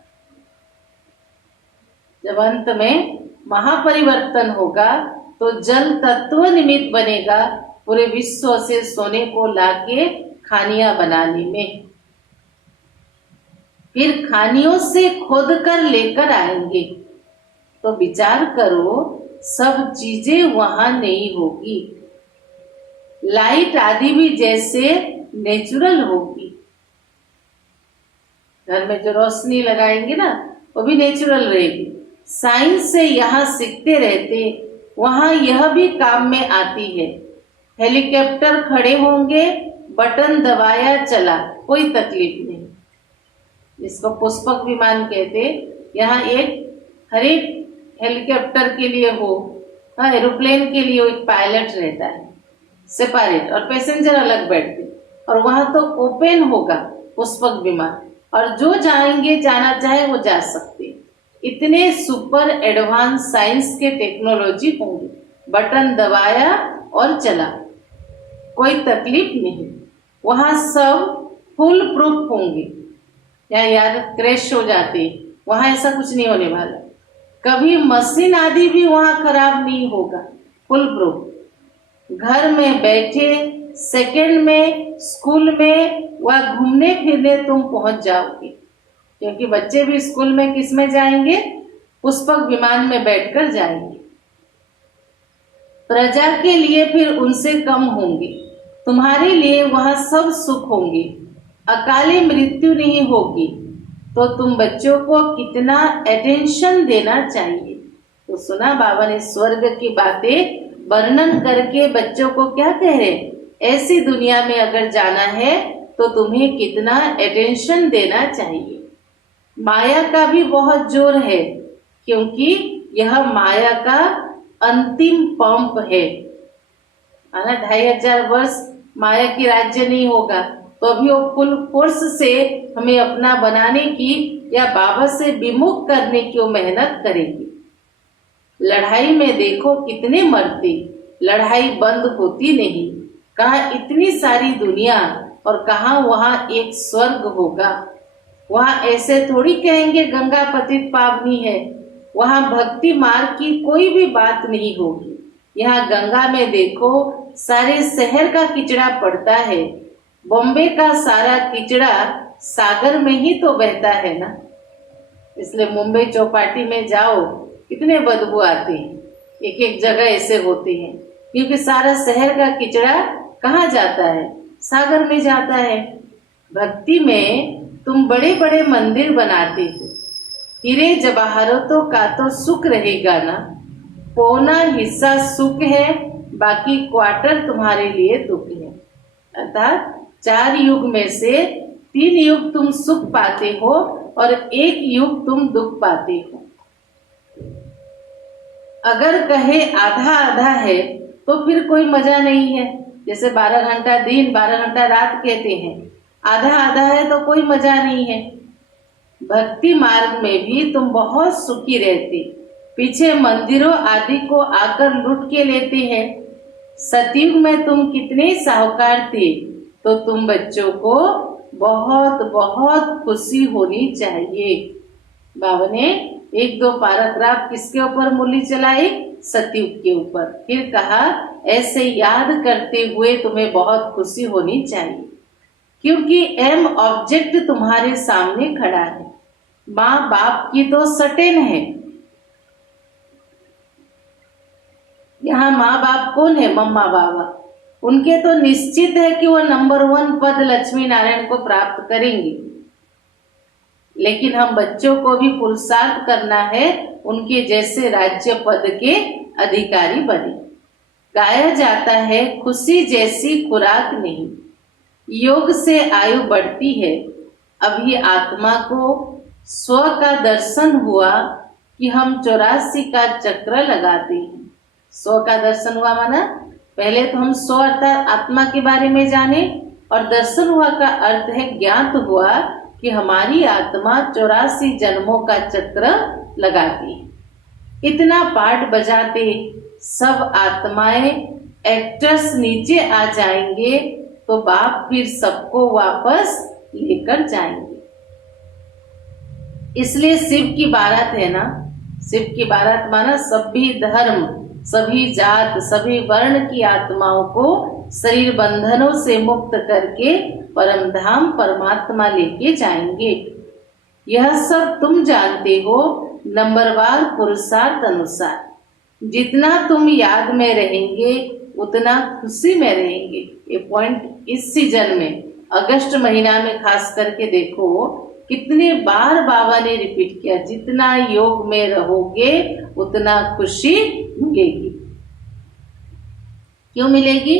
जब अंत में महापरिवर्तन होगा तो जल तत्व निमित्त बनेगा पूरे विश्व से सोने को लाके खानियां बनाने में। फिर खानियों से खोद कर लेकर आएंगे। तो विचार करो सब चीजें वहां नहीं होगी। लाइट आदि भी जैसे नेचुरल होगी। घर में जो रोशनी लगाएंगे ना, वो भी नेचुरल रहेगी। साइंस से यहाँ सीखते रहते, वहाँ यह भी काम में आती है। हेलीकॉप्टर खड़े होंगे, बटन दबाया चला, कोई तकलीफ नहीं। जिसको पुष्पक विमान कहते, यहाँ हर एक हेलीकॉप्टर के लिए हो, हाँ, एरोप्लेन के लिए एक पायलट रहता है सेपरेट, और पैसेंजर अलग बैठते, और वहां तो ओपन होगा पुष्पक विमान, और जो जाना चाहे वो जा सकते। इतने सुपर एडवांस साइंस के टेक्नोलॉजी होंगे, बटन दबाया और चला, कोई तकलीफ नहीं। वहां सब फुल प्रूफ होंगे, या यार क्रैश हो जाते, वहां ऐसा कुछ नहीं होने वाला। कभी मशीन आदि भी वहां खराब नहीं होगा, फुल प्रूफ। घर में बैठे सेकंड में स्कूल में व घूमने फिरने तुम पहुंच जाओगे, क्योंकि बच्चे भी स्कूल में किस में जाएंगे? पुष्पक विमान में बैठकर जाएंगे। प्रजा के लिए फिर उनसे कम होंगे, तुम्हारे लिए वहां सब सुख होंगे, अकाली मृत्यु नहीं होगी। तो तुम बच्चों को कितना अटेंशन देना चाहिए। तो सुना बाबा ने स्वर्ग की बातें वर्णन करके बच्चों को क्या कह रहे, ऐसी दुनिया में अगर जाना है तो तुम्हें कितना अटेंशन देना चाहिए। माया का भी बहुत जोर है, क्योंकि यह माया का अंतिम पंप है ना। 2500 वर्ष माया की राज्य नहीं होगा, तो अभी वो फुल फोर्स से हमें अपना बनाने की या बाबा से विमुख करने की वो मेहनत करेंगे। लड़ाई में देखो कितने मरते, लड़ाई बंद होती नहीं। कहाँ इतनी सारी दुनिया और कहाँ वहाँ एक स्वर्ग होगा। वहाँ ऐसे थोड़ी कहेंगे गंगा पतित पावनी है, वहाँ भक्ति मार्ग की कोई भी बात नहीं होगी। यहाँ गंगा में देखो सारे शहर का किचड़ा पड़ता है, बॉम्बे का सारा किचड़ा सागर में ही तो बहता है ना। इसलिए मुंबई चौपाटी में जाओ कितने बदबू आते हैं, एक एक जगह ऐसे होते हैं, क्योंकि सारा शहर का किचड़ा कहाँ जाता है? सागर में जाता है। भक्ति में तुम बड़े बड़े मंदिर बनाते हो, हीरे जवाहरातों का तो सुख रहेगा ना। पौना हिस्सा सुख है, बाकी क्वार्टर तुम्हारे लिए दुख है। अर्थात 4 युग में से 3 युग तुम सुख पाते हो और 1 युग तुम दुख पाते हो। अगर कहे आधा आधा है तो फिर कोई मजा नहीं है। जैसे 12 घंटा दिन 12 घंटा रात कहते हैं, आधा आधा है तो कोई मजा नहीं है। भक्ति मार्ग में भी तुम बहुत सुखी रहते, पीछे मंदिरों आदि को आकर लूट के लेते हैं। सतयुग में तुम कितने साहूकार थे, तो तुम बच्चों को बहुत बहुत खुशी होनी चाहिए। बाबा ने 1-2 पैराग्राफ किसके ऊपर मूली चलाई? सतयुग के ऊपर। फिर कहा ऐसे याद करते हुए तुम्हें बहुत खुशी होनी चाहिए, क्योंकि एम ऑब्जेक्ट तुम्हारे सामने खड़ा है। माँ बाप की तो सटेन है। यहाँ माँ बाप कौन है? मम्मा बाबा। उनके तो निश्चित है कि वो नंबर 1 पद लक्ष्मी नारायण को प्राप्त करेंगे, लेकिन हम बच्चों को भी पुरुषार्थ करना है उनके जैसे राज्य पद के अधिकारी बने। गाया जाता है खुशी जैसी खुराक नहीं, योग से आयु बढ़ती है। अभी आत्मा को स्व का दर्शन हुआ कि हम 84 का चक्र लगाते हैं। स्व का दर्शन हुआ माना पहले तो हम स्व अर्थात आत्मा के बारे में जाने, और दर्शन हुआ का अर्थ है ज्ञात हुआ कि हमारी आत्मा 84 जन्मों का चक्र लगाती है। इतना पाठ बजाते सब आत्माएं एक्टर्स नीचे आ जाएंगे, तो बाप फिर सबको वापस लेकर जाएंगे। इसलिए शिव की बारात है ना। शिव की बारात माना सभी धर्म, सभी जात, सभी वर्ण की आत्माओं को शरीर बंधनों से मुक्त करके परम धाम परमात्मा लेके जाएंगे। यह सब तुम जानते हो नंबरवार पुरुषार्थ अनुसार। जितना तुम याद में रहेंगे उतना खुशी में रहेंगे। ये पॉइंट इस सीजन में अगस्त महीना में खास करके देखो, कितने बार बाबा ने रिपीट किया, जितना योग में रहोगे उतना खुशी मिलेगी। क्यों मिलेगी?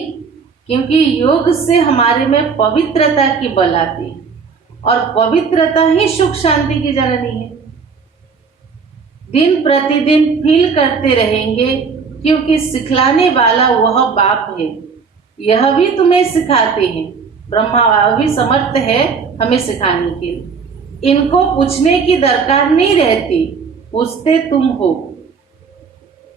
क्योंकि योग से हमारे में पवित्रता की बल आती है और पवित्रता ही सुख शांति की जननी है। दिन प्रतिदिन फील करते रहेंगे क्योंकि सिखलाने वाला वह बाप है। यह भी तुम्हें सिखाते हैं, ब्रह्मा बाबा भी समर्थ है हमें सिखाने के लिए। इनको पूछने की दरकार नहीं रहती, पूछते तुम हो।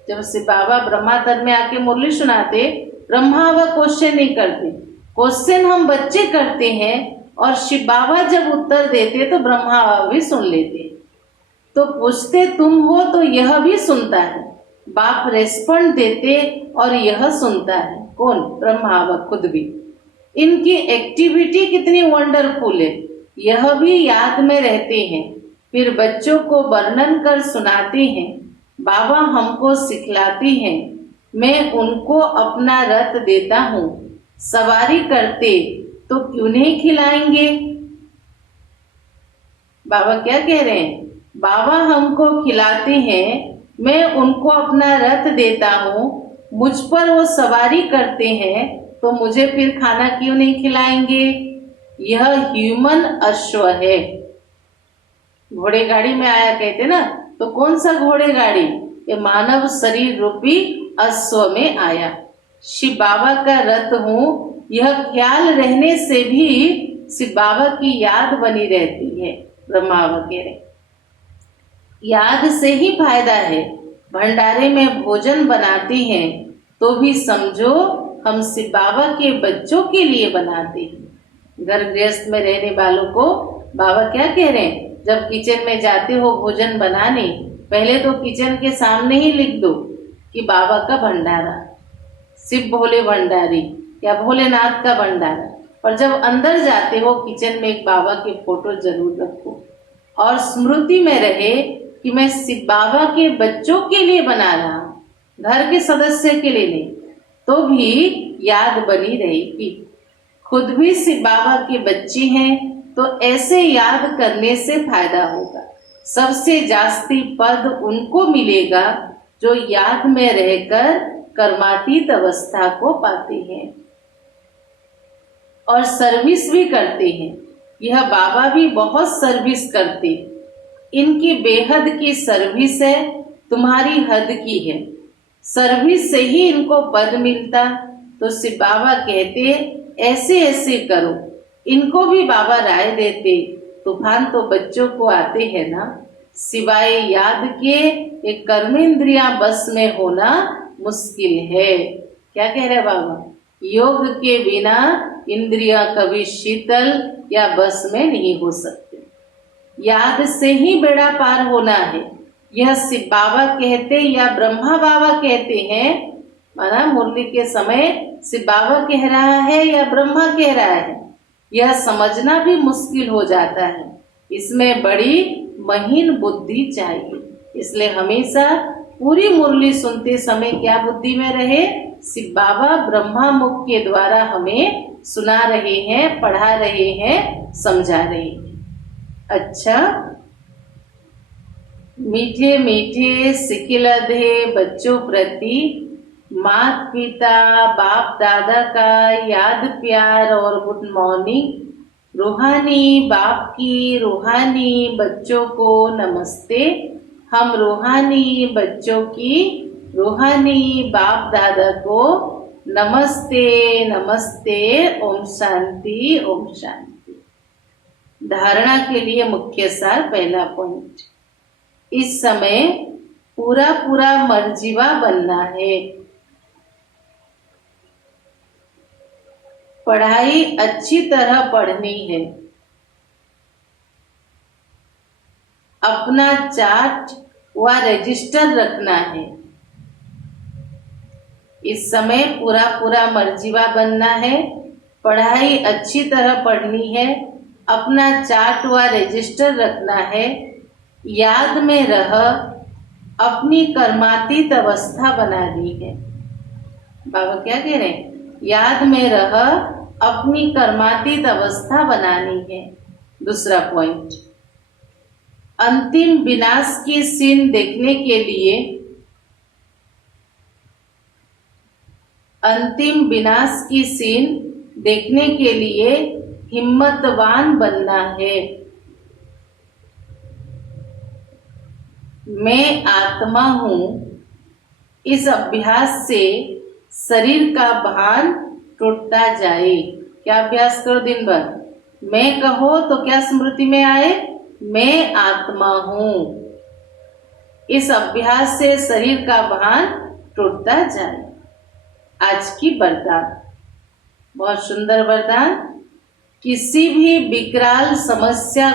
जब से बाबा ब्रह्मातर में आके मुरली सुनाते, ब्रह्मा बाबा क्वेश्चन नहीं करते, क्वेश्चन हम बच्चे करते हैं और शिव बाबा जब उत्तर देते तो ब्रह्मा बाबा भी सुन लेते। तो पूछते तुम हो तो यह भी सुनता है, बाप रेस्पॉन्ड देते और यह सुनता है। कौन? ब्रह्मा बाबा खुद भी। इनकी एक्टिविटी कितनी वंडरफुल है, यह भी याद में रहते हैं, फिर बच्चों को वर्णन कर सुनाते हैं। बाबा हमको सिखलाते हैं, मैं उनको अपना रथ देता हूँ, सवारी करते तो क्यों नहीं खिलाएंगे। बाबा क्या कह रहे हैं? बाबा हमको खिलाते हैं, मैं उनको अपना रथ देता हूँ, मुझ पर वो सवारी करते हैं तो मुझे फिर खाना क्यों नहीं खिलाएंगे। यह ह्यूमन अश्व है। घोड़े गाड़ी में आया कहते ना, तो कौन सा घोड़े गाड़ी? ये मानव शरीर रूपी अश्व में आया। शिव बाबा का रथ हूँ, यह ख्याल रहने से भी शिव बाबा की याद बनी रहती है। ब्रह्मा वगैरह याद से ही फायदा है। भंडारे में भोजन बनाते हैं तो भी समझो हम शिव बाबा के बच्चों के लिए बनाते हैं। घर गृहस्थ में रहने वालों को बाबा क्या कह रहे हैं? जब किचन में जाते हो भोजन बनाने, पहले तो किचन के सामने ही लिख दो कि बाबा का भंडारा, शिव भोले भंडारी या भोलेनाथ का भंडारा। और जब अंदर जाते हो किचन में एक बाबा की फोटो जरूर रखो और स्मृति में रहे कि मैं शिव बाबा के बच्चों के लिए बना रहा हूँ, घर के सदस्य के लिए नहीं, तो भी याद बनी रहेगी। खुद भी शिव बाबा के बच्चे हैं तो ऐसे याद करने से फायदा होगा। सबसे जास्ती पद उनको मिलेगा जो याद में रहकर कर्मातीत अवस्था को पाते हैं और सर्विस भी करते हैं। यह बाबा भी बहुत सर्विस करते, इनकी बेहद की सर्विस है, तुम्हारी हद की है। सर्विस से ही इनको पद मिलता। तो शिव बाबा कहते ऐसे ऐसे करो। इनको भी बाबा राय देते, तूफान तो बच्चों को आते हैं ना, सिवाय याद के ये कर्मेंद्रियां बस में होना मुश्किल है। क्या कह रहे बाबा? योग के बिना इंद्रियां कभी शीतल या बस में नहीं हो सकते। याद से ही बेड़ा पार होना है। यह शिव बाबा कहते या ब्रह्मा बाबा कहते हैं, माना मुरली के समय शिव बाबा कह रहा है या ब्रह्मा कह रहा है, यह समझना भी मुश्किल हो जाता है। इसमें बड़ी महीन बुद्धि चाहिए। इसलिए हमेशा पूरी मुरली सुनते समय क्या बुद्धि में रहे? शिव बाबा ब्रह्मा मुख के द्वारा हमें सुना रहे हैं, पढ़ा रहे हैं, समझा रहे हैं। अच्छा, मीठे मीठे सिखिलधे बच्चों प्रति माता पिता बाप दादा का याद प्यार और गुड मॉर्निंग। रूहानी बाप की रूहानी बच्चों को नमस्ते। हम रूहानी बच्चों की रूहानी बाप दादा को नमस्ते नमस्ते। ओम शांति ओम शांति। धारणा के लिए मुख्य सार, पहला पॉइंट, इस समय पूरा पूरा मर्जीवा बनना है। पढ़ाई अच्छी तरह पढ़नी है। अपना चार्ट व रजिस्टर रखना है। इस समय पूरा पूरा मर्जीवा बनना है। पढ़ाई अच्छी तरह पढ़नी है। अपना चार्ट व रजिस्टर रखना है। याद में रह अपनी कर्मातीत अवस्था बनानी है। बाबा क्या कह रहे हैं? याद में रह अपनी कर्मातीत अवस्था बनानी है। दूसरा पॉइंट, अंतिम विनाश की सीन देखने के लिए अंतिम विनाश की सीन देखने के लिए हिम्मतवान बनना है। मैं आत्मा हूँ। इस अभ्यास से शरीर का भान टूटता जाए। क्या अभ्यास करो दिन भर? मैं कहो तो क्या स्मृति में आए? मैं आत्मा हूँ। इस अभ्यास से शरीर का भान टूटता जाए। आज की वरदान, बहुत सुंदर वरदान। किसी भी विकराल समस्या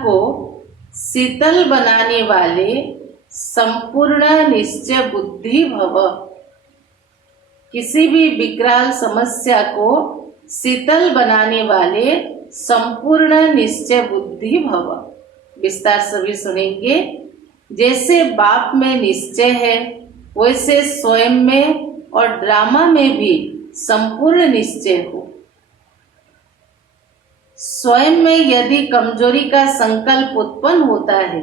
को शीतल बनाने वाले संपूर्ण निश्चय बुद्धि भव। किसी भी विकराल समस्या को शीतल बनाने वाले संपूर्ण निश्चय बुद्धि भव। विस्तार सभी सुनेंगे। जैसे बाप में निश्चय है, वैसे स्वयं में और ड्रामा में भी संपूर्ण निश्चय हो। स्वयं में यदि कमजोरी का संकल्प उत्पन्न होता है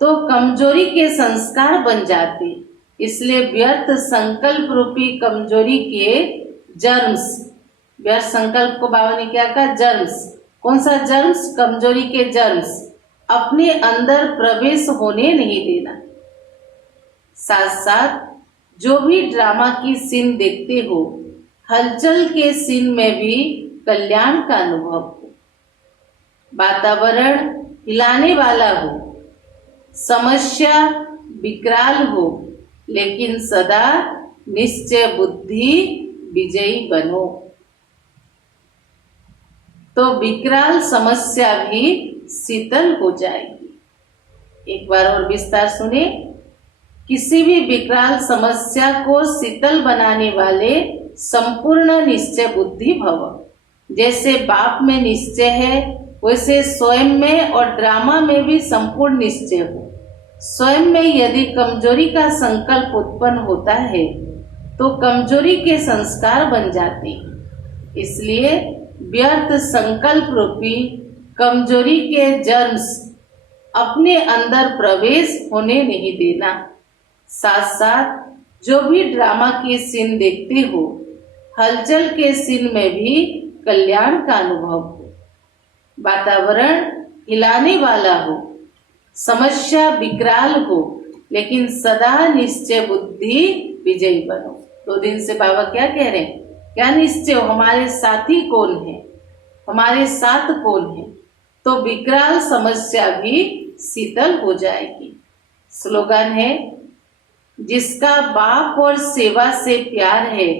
तो कमजोरी के संस्कार बन जाते। इसलिए व्यर्थ संकल्प रूपी कमजोरी के जर्म्स, व्यर्थ संकल्प को बाबा ने क्या कहा? जर्म्स। कौन सा जर्म्स? कमजोरी के जर्म्स अपने अंदर प्रवेश होने नहीं देना। साथ साथ जो भी ड्रामा की सीन देखते हो, हलचल के सीन में भी कल्याण का अनुभव हो। वातावरण हिलाने वाला हो, समस्या विकराल हो, लेकिन सदा निश्चय बुद्धि विजयी बनो। तो विकराल समस्या भी शीतल हो जाएगी। एक बार और विस्तार सुने। किसी भी विकराल समस्या को शीतल बनाने वाले संपूर्ण निश्चय बुद्धि भव। जैसे बाप में निश्चय है, वैसे स्वयं में और ड्रामा में भी संपूर्ण निश्चय हो। स्वयं में यदि कमजोरी का संकल्प उत्पन्न होता है तो कमजोरी के संस्कार बन जाते हैं। इसलिए व्यर्थ संकल्प रूपी कमजोरी के जर्म्स अपने अंदर प्रवेश होने नहीं देना। साथ साथ जो भी ड्रामा के सीन देखते हो, हलचल के सीन में भी कल्याण का अनुभव हो। वातावरण हिलाने वाला हो, समस्या विकराल हो, लेकिन सदा निश्चय बुद्धि विजयी बनो। 2 दिन से बाबा क्या कह रहे हैं? क्या निश्चय हो? हमारे साथी कौन है, हमारे साथ कौन है, तो विकराल समस्या भी शीतल हो जाएगी। स्लोगन है, जिसका बाप और सेवा से प्यार है,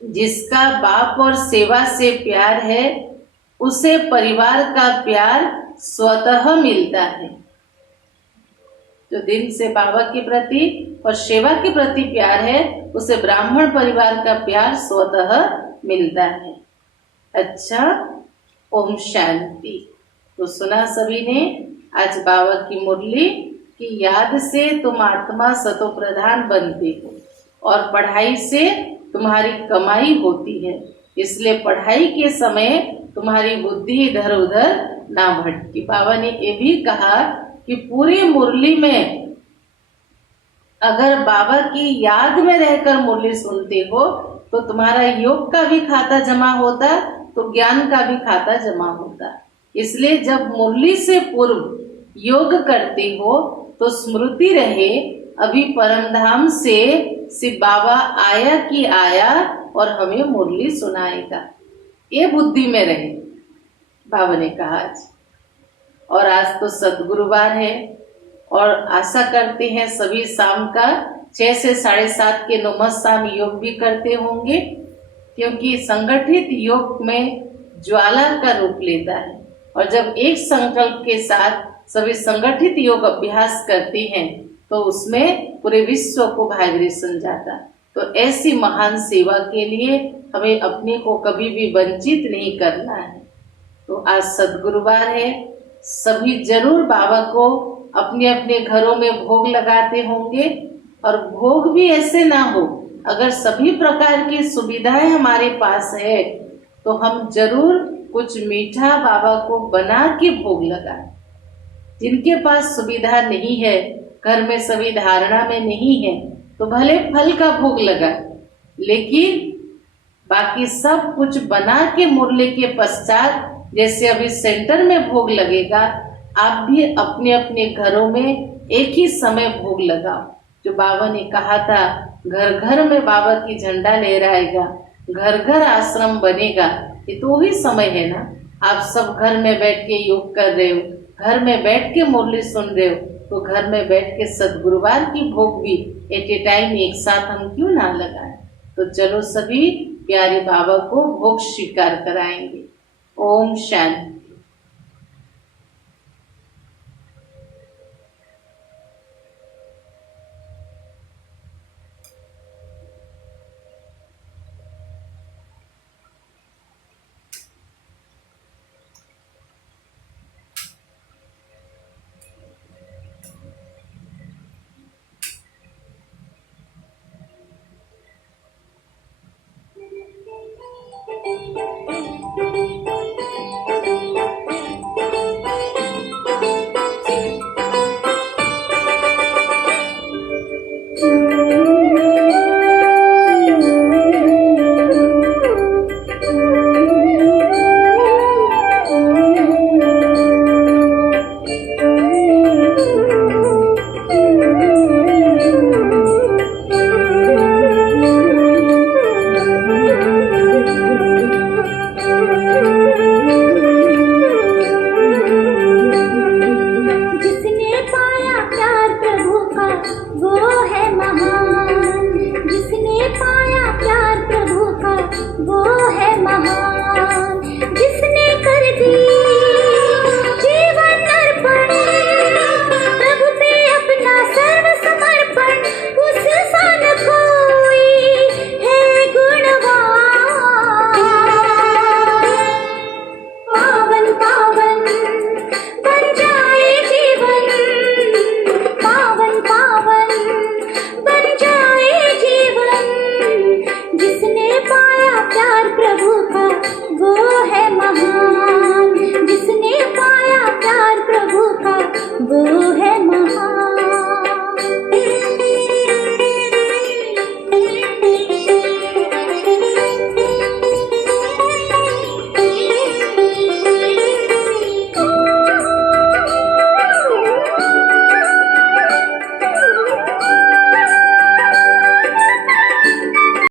जिसका बाप और सेवा से प्यार है, उसे परिवार का प्यार स्वतः मिलता है। जो दिल से बाबा के प्रति और सेवा के प्रति प्यार है, उसे ब्राह्मण परिवार का प्यार स्वतः मिलता है। अच्छा, ओम शांति। तो सुना सभी ने आज बाबा की मुरली की याद से तुम आत्मा सतो प्रधान बनते हो और पढ़ाई से तुम्हारी कमाई होती है। इसलिए पढ़ाई के समय तुम्हारी बुद्धि इधर उधर ना भटके। बाबा ने ये भी कहा कि पूरी मुरली में अगर बाबा की याद में रहकर मुरली सुनते हो तो तुम्हारा योग का भी खाता जमा होता, तो ज्ञान का भी खाता जमा होता। इसलिए जब मुरली से पूर्व योग करते हो तो स्मृति रहे, अभी परमधाम से शिव बाबा आया कि आया और हमें मुरली सुनाएगा। ये बुद्धि में रहे, बाबा ने कहा आज। और आज तो सद्गुरुवार है और आशा करते हैं सभी शाम का 6 से 7:30 के नमस्ताम योग भी करते होंगे, क्योंकि संगठित योग में ज्वाला का रूप लेता है। और जब एक संकल्प के साथ सभी संगठित योग अभ्यास करते हैं तो उसमें पूरे विश्व को वाइब्रेशन जाता। तो ऐसी महान सेवा के लिए हमें अपने को कभी भी वंचित नहीं करना है। तो आज सद्गुरुवार है, सभी जरूर बाबा को अपने अपने घरों में भोग लगाते होंगे। और भोग भी ऐसे ना हो। अगर सभी प्रकार की सुविधाएं हमारे पास है तो हम जरूर कुछ मीठा बाबा को बना के भोग लगाएं। जिनके पास सुविधा नहीं है, घर में सभी धारणा में नहीं है, तो भले फल का भोग लगाए, लेकिन बाकी सब कुछ बना के मुरली के पश्चात, जैसे अभी सेंटर में भोग लगेगा, आप भी अपने अपने घरों में एक ही समय भोग लगाओ। जो बाबा ने कहा था, घर घर में बाबा की झंडा लहराएगा, घर घर आश्रम बनेगा, ये तो वही समय है ना। आप सब घर में बैठ के योग कर रहे हो, घर में बैठ के मुरली सुन रहे हो, तो घर में बैठ के सद्गुरुवार की भोग भी एट ए टाइम एक साथ हम क्यों ना लगाएं। तो चलो सभी प्यारे बाबा को भोग स्वीकार कराएंगे। ओम शांति।